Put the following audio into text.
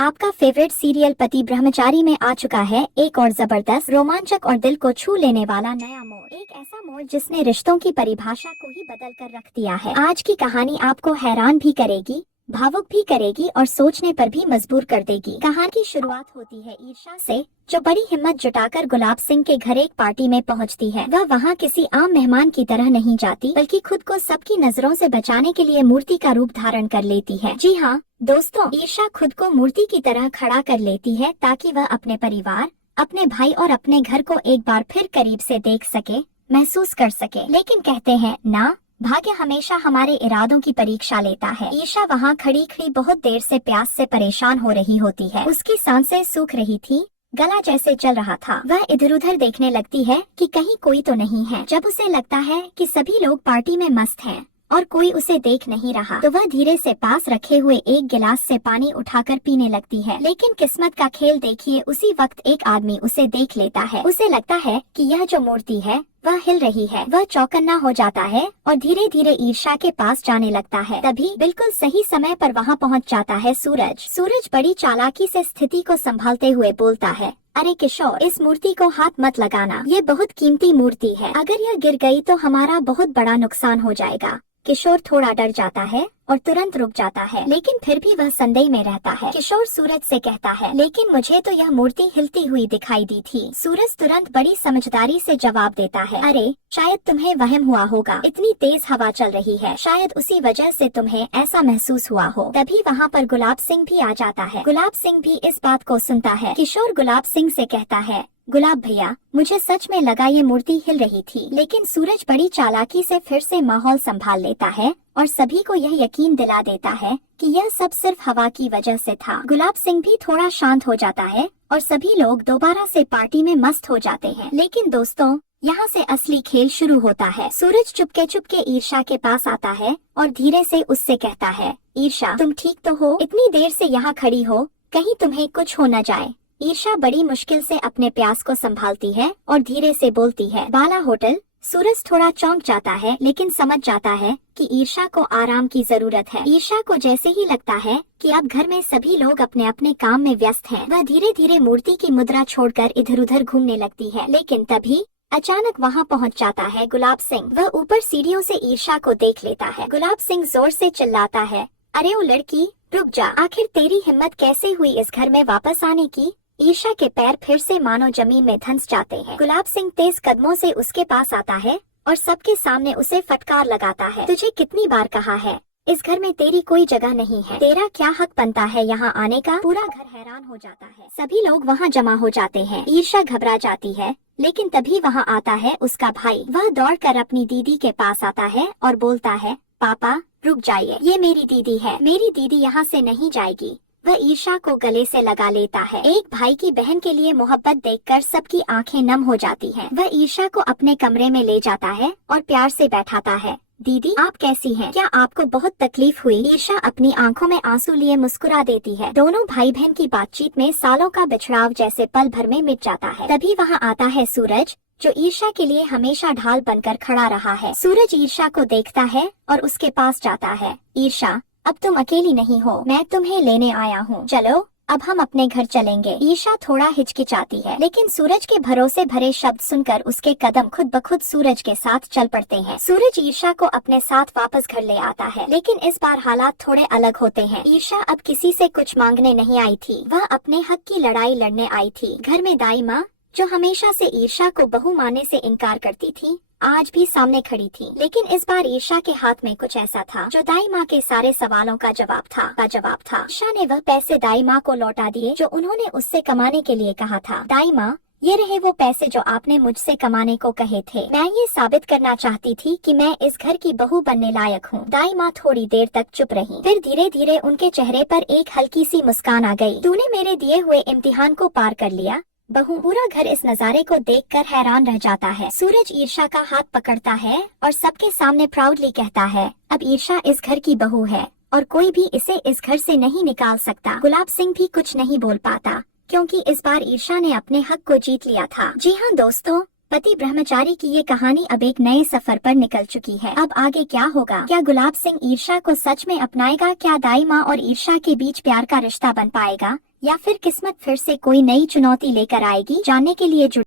आपका favourite serial पति ब्रह्मचारी में आ चुका है एक और जबरदस्त, रोमांचक और दिल को छू लेने वाला नया मोड़। एक ऐसा मोड़ जिसने रिश्तों की परिभाषा को ही बदल कर रख दिया है। आज की कहानी आपको हैरान भी करेगी, भावुक भी करेगी और सोचने पर भी मजबूर कर देगी। कहानी की शुरुआत होती है ईर्षा से, जो बड़ी हिम्मत जुटाकर गुलाब सिंह के घर एक पार्टी में पहुंचती है। वह वहां किसी आम मेहमान की तरह नहीं जाती, बल्कि खुद को सबकी नजरों से बचाने के लिए मूर्ति का रूप धारण कर लेती है। जी हाँ दोस्तों, ईर्षा खुद को मूर्ति की तरह खड़ा कर लेती है ताकि वह अपने परिवार, अपने भाई और अपने घर को एक बार फिर करीब से देख सके, महसूस कर सके। लेकिन कहते हैं ना, भाग्य हमेशा हमारे इरादों की परीक्षा लेता है। ईर्षा वहाँ खड़ी खड़ी बहुत देर से प्यास से परेशान हो रही होती है। उसकी सांसें सूख रही थी, गला जैसे चल रहा था। वह इधर उधर देखने लगती है कि कहीं कोई तो नहीं है। जब उसे लगता है कि सभी लोग पार्टी में मस्त हैं और कोई उसे देख नहीं रहा, तो वह धीरे से पास रखे हुए एक गिलास से पानी उठाकर पीने लगती है। लेकिन किस्मत का खेल देखिए, उसी वक्त एक आदमी उसे देख लेता है। उसे लगता है कि यह जो मूर्ति है वह हिल रही है। वह चौकन्ना हो जाता है और धीरे धीरे ईर्षा के पास जाने लगता है। तभी बिल्कुल सही समय पर वहाँ पहुँच जाता है सूरज। सूरज बड़ी चालाकी से स्थिति को संभालते हुए बोलता है, अरे किशोर, इस मूर्ति को हाथ मत लगाना, ये बहुत कीमती मूर्ति है। अगर यह गिर गई तो हमारा बहुत बड़ा नुकसान हो जाएगा। किशोर थोड़ा डर जाता है और तुरंत रुक जाता है, लेकिन फिर भी वह संदेह में रहता है। किशोर सूरज से कहता है, लेकिन मुझे तो यह मूर्ति हिलती हुई दिखाई दी थी। सूरज तुरंत बड़ी समझदारी से जवाब देता है, अरे शायद तुम्हें वहम हुआ होगा, इतनी तेज हवा चल रही है, शायद उसी वजह से तुम्हें ऐसा महसूस हुआ हो। तभी वहाँ पर गुलाब सिंह भी आ जाता है। गुलाब सिंह भी इस बात को सुनता है। किशोर गुलाब सिंह से कहता है, गुलाब भैया, मुझे सच में लगा ये मूर्ति हिल रही थी। लेकिन सूरज बड़ी चालाकी से फिर से माहौल संभाल लेता है और सभी को यह यकीन दिला देता है कि यह सब सिर्फ हवा की वजह से था। गुलाब सिंह भी थोड़ा शांत हो जाता है और सभी लोग दोबारा से पार्टी में मस्त हो जाते हैं। लेकिन दोस्तों, यहाँ से असली खेल शुरू होता है। सूरज चुपके चुपके ईर्षा के पास आता है और धीरे से उससे कहता है, ईर्षा तुम ठीक तो हो? इतनी देर से यहाँ खड़ी हो, कहीं तुम्हें कुछ हो न जाए। ईर्षा बड़ी मुश्किल से अपने प्यास को संभालती है और धीरे से बोलती है, बाला होटल। सूरज थोड़ा चौंक जाता है, लेकिन समझ जाता है कि ईर्षा को आराम की जरूरत है। ईर्षा को जैसे ही लगता है कि अब घर में सभी लोग अपने अपने काम में व्यस्त हैं, वह धीरे धीरे मूर्ति की मुद्रा छोड़कर इधर उधर घूमने लगती है। लेकिन तभी अचानक वहाँ पहुँच जाता है गुलाब सिंह। वह ऊपर सीढ़ियों से ईर्षा को देख लेता है। गुलाब सिंह जोर से चिल्लाता है, अरे ओ लड़की, रुक जा, आखिर तेरी हिम्मत कैसे हुई इस घर में वापस आने की? ईर्षा के पैर फिर से मानो जमीन में धंस जाते हैं। गुलाब सिंह तेज कदमों से उसके पास आता है और सबके सामने उसे फटकार लगाता है, तुझे कितनी बार कहा है, इस घर में तेरी कोई जगह नहीं है, तेरा क्या हक बनता है यहाँ आने का? पूरा घर हैरान हो जाता है। सभी लोग वहाँ जमा हो जाते हैं। ईर्षा घबरा जाती है, लेकिन तभी वहाँ आता है उसका भाई। वह दौड़कर अपनी दीदी के पास आता है और बोलता है, पापा रुक जाइए, ये मेरी दीदी है, मेरी दीदी यहाँ से नहीं जाएगी। वह ईर्षा को गले से लगा लेता है। एक भाई की बहन के लिए मोहब्बत देखकर सबकी आंखें नम हो जाती हैं। वह ईर्षा को अपने कमरे में ले जाता है और प्यार से बैठाता है, दीदी आप कैसी हैं? क्या आपको बहुत तकलीफ हुई? ईर्षा अपनी आंखों में आंसू लिए मुस्कुरा देती है। दोनों भाई बहन की बातचीत में सालों का बिछड़ाव जैसे पल भर में मिट जाता है। तभी वहाँ आता है सूरज, जो ईर्षा के लिए हमेशा ढाल बनकर खड़ा रहा है। सूरज ईर्षा को देखता है और उसके पास जाता है, ईर्षा अब तुम अकेली नहीं हो, मैं तुम्हें लेने आया हूँ, चलो अब हम अपने घर चलेंगे। ईर्षा थोड़ा हिचकिचाती है, लेकिन सूरज के भरोसे भरे शब्द सुनकर उसके कदम खुद ब खुद सूरज के साथ चल पड़ते हैं। सूरज ईर्षा को अपने साथ वापस घर ले आता है, लेकिन इस बार हालात थोड़े अलग होते हैं। ईर्षा अब किसी से कुछ मांगने नहीं आई थी, वह अपने हक की लड़ाई लड़ने आई थी। घर में दाई माँ, जो हमेशा से ईर्षा को बहू मानने से इनकार करती थी, आज भी सामने खड़ी थी। लेकिन इस बार ईर्षा के हाथ में कुछ ऐसा था जो दाई माँ के सारे सवालों का जवाब था। ईर्षा ने वह पैसे दाई माँ को लौटा दिए जो उन्होंने उससे कमाने के लिए कहा था। दाई माँ, ये रहे वो पैसे जो आपने मुझसे कमाने को कहे थे। मैं ये साबित करना चाहती थी कि मैं इस घर की बहू बनने लायक हूँ। दाई माँ थोड़ी देर तक चुप रही, फिर धीरे धीरे उनके चेहरे पर एक हल्की सी मुस्कान आ गई। तूने मेरे दिए हुए इम्तिहान को पार कर लिया बहू। पूरा घर इस नज़ारे को देखकर हैरान रह जाता है। सूरज ईर्षा का हाथ पकड़ता है और सबके सामने प्राउडली कहता है, अब ईर्षा इस घर की बहू है और कोई भी इसे इस घर से नहीं निकाल सकता। गुलाब सिंह भी कुछ नहीं बोल पाता, क्योंकि इस बार ईर्षा ने अपने हक को जीत लिया था। जी हाँ दोस्तों, पति ब्रह्मचारी की ये कहानी अब एक नए सफर पर निकल चुकी है। अब आगे क्या होगा? क्या गुलाब सिंह ईर्षा को सच में अपनाएगा? क्या दाई माँ और ईर्षा के बीच प्यार का रिश्ता बन पाएगा? या फिर किस्मत फिर से कोई नई चुनौती लेकर आएगी? जानने के लिए जुड़